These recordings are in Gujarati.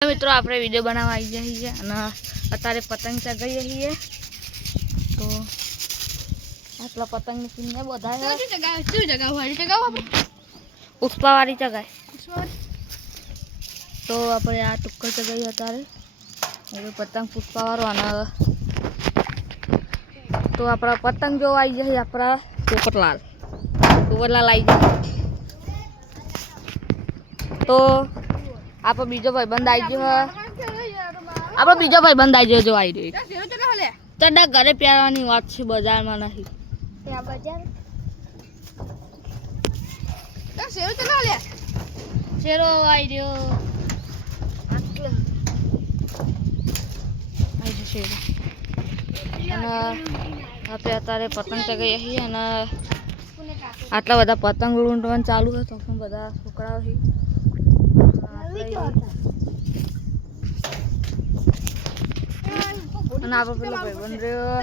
મિત્રો આપણે વિડિયો બનાવવા આવી ગયા છીએ અને અત્યારે પતંગ ચગાવીએ છીએ તો આટલા પતંગની કિંમત બધા પુષ્પાવાળી ચગાય તો આપણે આ ટુક્કર ચગાવી અત્યારે હવે પતંગ પુષ્પાવાળો અને તો આપણા પતંગ જોવા આવી જાય આપણા પોપટલાલ આવી જાય તો આપણો બીજો ભાઈબંધ આવી ગયો આપણો બીજો ભાઈબંધ આવી ગયો જો આવી રહ્યો ચડા ઘરે પ્યારવાની વાત છે બજારમાં નહીં શેરો આવી રહ્યો શેરો અને આપણે અત્યારે પતંગ ચગાવીએ છીએ અને આટલા બધા પતંગ લૂંટવાનું ચાલુ છે તો પણ બધા છોકરાઓ છે અને આપણે પેલો ભાઈબંધ રહ્યો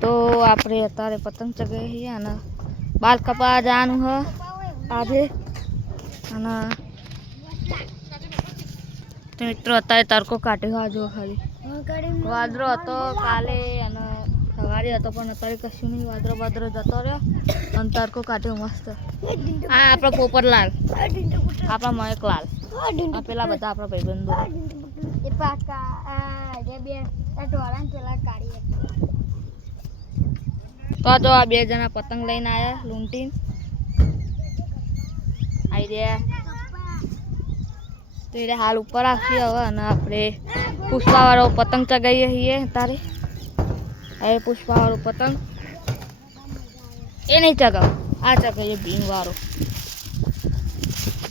તો આપણે અત્યારે પતંગ ચગાવીએ છીએ અને બાલ કપા જવાનું છે આજે અને તો મિત્રો અત્યારે તડકો કાઢ્યો આ જો ખાલી વાદળો હતો કાલે અને સવારે હતો પણ અત્યારે કશું નહીં વાદળો જતો રહ્યો અને તડકો કાઢ્યો મસ્ત હા આપણો પોપટલાલ આપણા મયકલાલ આ પેલા બધા આપણા ભાઈબંધો તો જો આ બે જણા પતંગ લઈને આવ્યા લૂંટીને આવી રહ્યા તો એટલે હાલ ઉપર આવશે હવે અને આપણે પુષ્પાવાળો પતંગ ચગાવીએ છીએ તારે હવે પુષ્પાવાળો પતંગ એ નહીં ચગાવ આ ચગાવીએ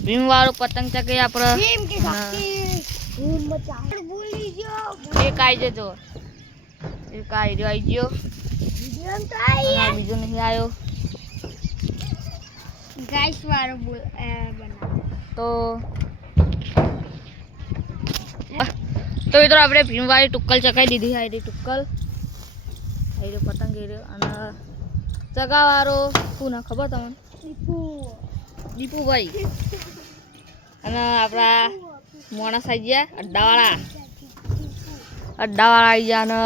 ભીમવાળો પતંગ ચગાવીએ આપણે એક આવી જજો એક આવી ગયો બીજો નહીં આવ્યો તો મિત્રો આપણે ભીમવાળી ટુક્કલ ચગાવી દીધી આ ટુક્કલ એ પતંગ એ અને ચગાવાળો શું ના ખબર તમને દીપુભાઈ અને આપણા માણસ આવી ગયા અડ્ડાવાળા આવી ગયા અને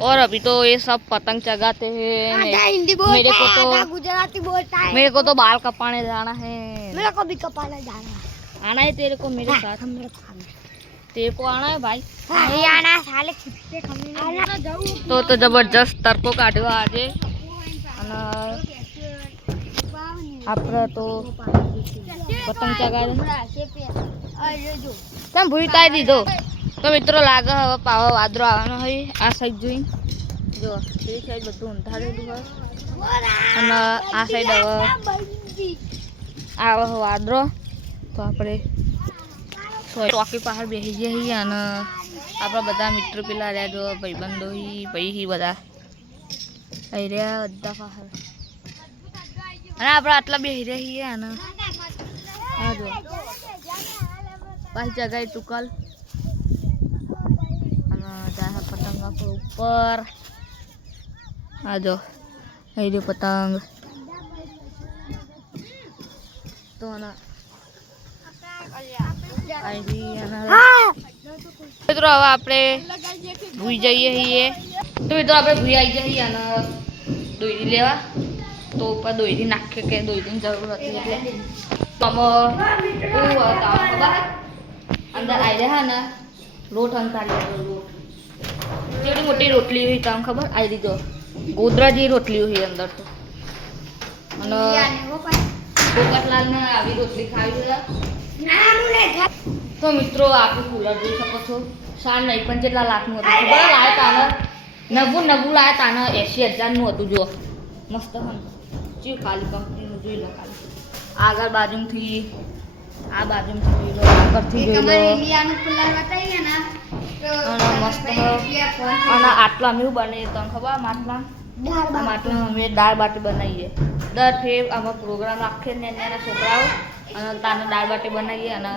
और अभी तो ये सब पतंग चगाते हैं मेरे को तो बाल कपाने जाना है मेरे को भी कपाने जाना है आना है तेरे को मेरे साथ तेरे को आना है भाई नहीं आना साले तो जबरदस्त तड़को काढ़ो आज આપણે તો પતંગ ચગાડે તમે ભૂલતા દીધો તો મિત્રો લાગે હવે પાવો વાદળો આવવાનો હોય આ સાઈડ જોઈને જો એ સાઈડ બધું અંધારેલું હોય અને આ સાઈડ હવે આવે વાદળો તો આપણે ચોકી પાસે બેસી જઈએ અને આપણા બધા મિત્રો પેલા રહ્યા જો ભાઈબંધો ભાઈ બધા અહીં રહ્યા બધા પાસે અને આપણે આટલા બેસી રહીએ અને હા જો પાછી જગાઈ ટુકલ અને જાય પતંગ આપણો ઉપર આ જો અહીં રહ્યો પતંગ તો મિત્રો હવે આપણે ભૂઈ જઈએ છીએ તો મિત્રો આપણે ભૂઈ આવી જઈએ અને દોરી લેવા તો ઉપર દોરી નાખે કે દોરીની જરૂર હતી એટલે અંદર આવી રહ્યા ને લોટ અંતારી લોટ જેવી મોટી રોટલી હોય તમને ખબર આવી દીધો ગોદરાજી રોટલી હોય અંદર તો અને પોપટલાલને આવી રોટલી ખાવી છે તો મિત્રો આપણે કુલર જોઈ શકો છો સાર નહીં પણ કેટલા લાખનું હતું ખબર લાવે તાને નવું લાવે તાને 80,000નું હતું જો મસ્ત હન ચીવ ખાલી કંપનીનું જોઈ લો ખાલી આગળ બાજુથી આ બાજુથી જોઈ લો આગળથી જોઈ લો ઇન્ડિયાનું કુલર બતાવીએ ને અને મસ્ત અને આટલા અમે બને તમને ખબર માટલા અમે દાળ બાટી બનાવીએ દર ફેર આમાં પ્રોગ્રામ રાખીએ ને એના છોકરાઓ અને તાને દાળ બાટી બનાવીએ અને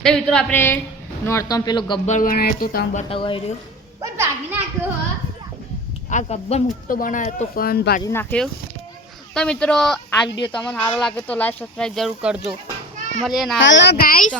તો મિત્રો આપણે નોરતમ પેલો ગબ્બર બનાવ્યો તો તમે બતાવવા રહ્યો આ ગબ્બર મુક્તો બનાવ્યો તો પણ ભાજી નાખ્યો. તો મિત્રો આ વિડીયો તમને સારો લાગે તો લાઈક સબસ્ક્રાઈબ જરૂર કરજો. મળીએ ના Hello guys.